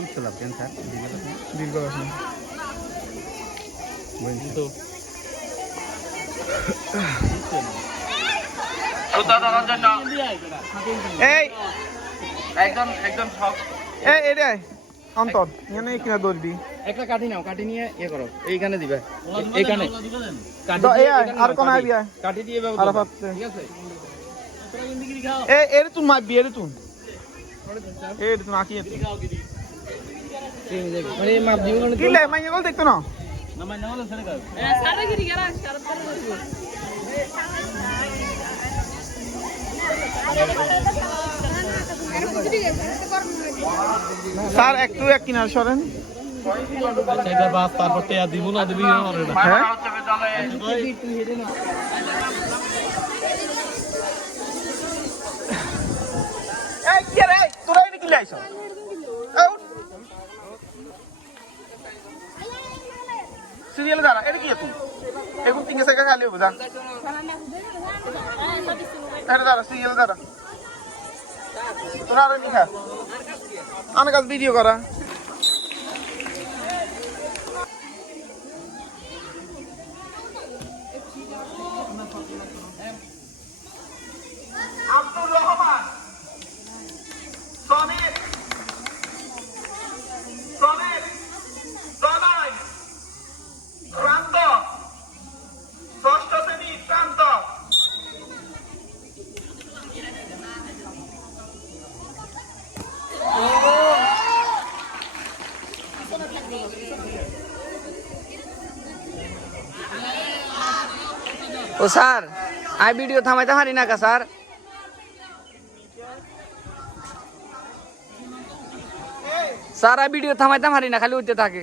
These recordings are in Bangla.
উচ্চ লাভ কেন স্যার দীর্ঘ আছে তো এই একজন একজন সব এই এটাই অন্তর এখানে কিনা দৌড়বি একটা কাঠি নাও কাঠি নিয়ে ইয়ে করো এইখানে দিবে এইখানে আর কোন আইডিয়া কাঠি দিয়ে আর ব্যবহার পাচ্ছে ঠিক আছে এই এর তুই মারবি এর তুই এর তুই নাকি এত মানে মাপ দিব মানে কি লে মাইয়া বল দেখতো না না মানে হলো ছেড়ে দাও সারা গিরি গরা সারা স্যার একটু এক কিনার সরেন সেটা বাস তারপর তে দিব না দিবি না হবে না হ্যাঁ এই কি রে তোরা এনে কি লাইছ সিরিয়ালে দাঁড়া এটা কি তুই এখন 3 সেকেন্ড খালি হবে জান আরে দাঁড়া সিরিয়ালে দাঁড়া তোরা আর নি খা আনে কাজ ভিডিও করা আব্দুর রহমান সনিক সনিক জনাই প্রান্ত ষষ্ঠ শ্রেণী প্রান্ত ও স্যার আই ভিডিও থামাইতে পারি না কা স্যার স্যার আই ভিডিও থামাইতে পারি না খালি উঠতে থাকে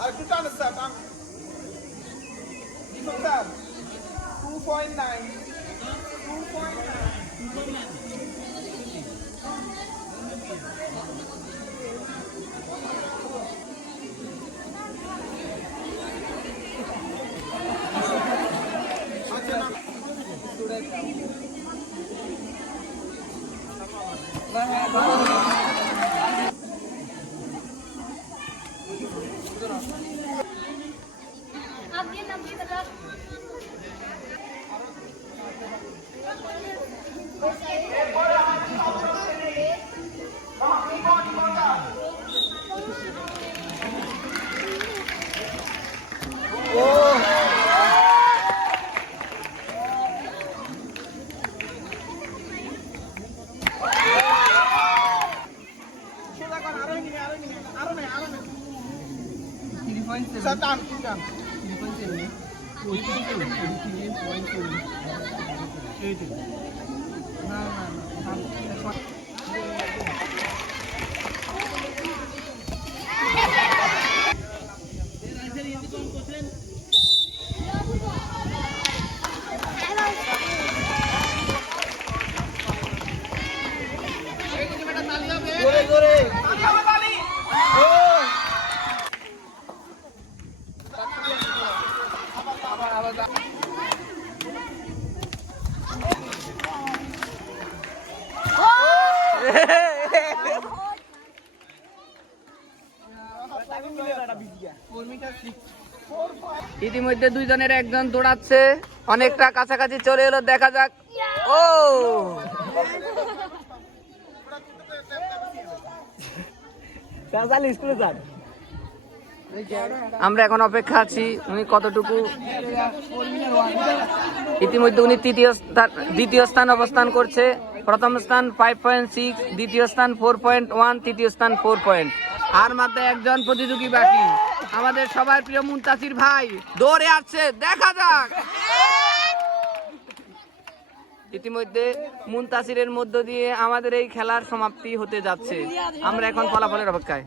আর একটু টান স্যার টান দিবেন স্যার 3.7 টান টান 4 মিটার 6 ইতিমধ্যে দুইজনের একজন দৌড়াচ্ছে অনেকটা কাছাকাছি চলে এলো দেখা যাক ও স্কুলে যান আমরা এখন অপেক্ষা আছি উনি কতটুকু। ইতিমধ্যে উনি দ্বিতীয় স্থান অবস্থান করছে। প্রথম স্থান 5.6, দ্বিতীয় স্থান 4.1, তৃতীয় স্থান 4 পয়েন্ট। আর মাত্র একজন প্রতিযোগী বাকি, আমাদের সবার প্রিয় মুনতাসির ভাই দৌড়ে আসছে, দেখা যাক। ইতিমধ্যে মুনতাসিরের মধ্য দিয়ে আমাদের এই খেলার সমাপ্তি হতে যাচ্ছে। আমরা এখন ফলাফলের অপেক্ষায়।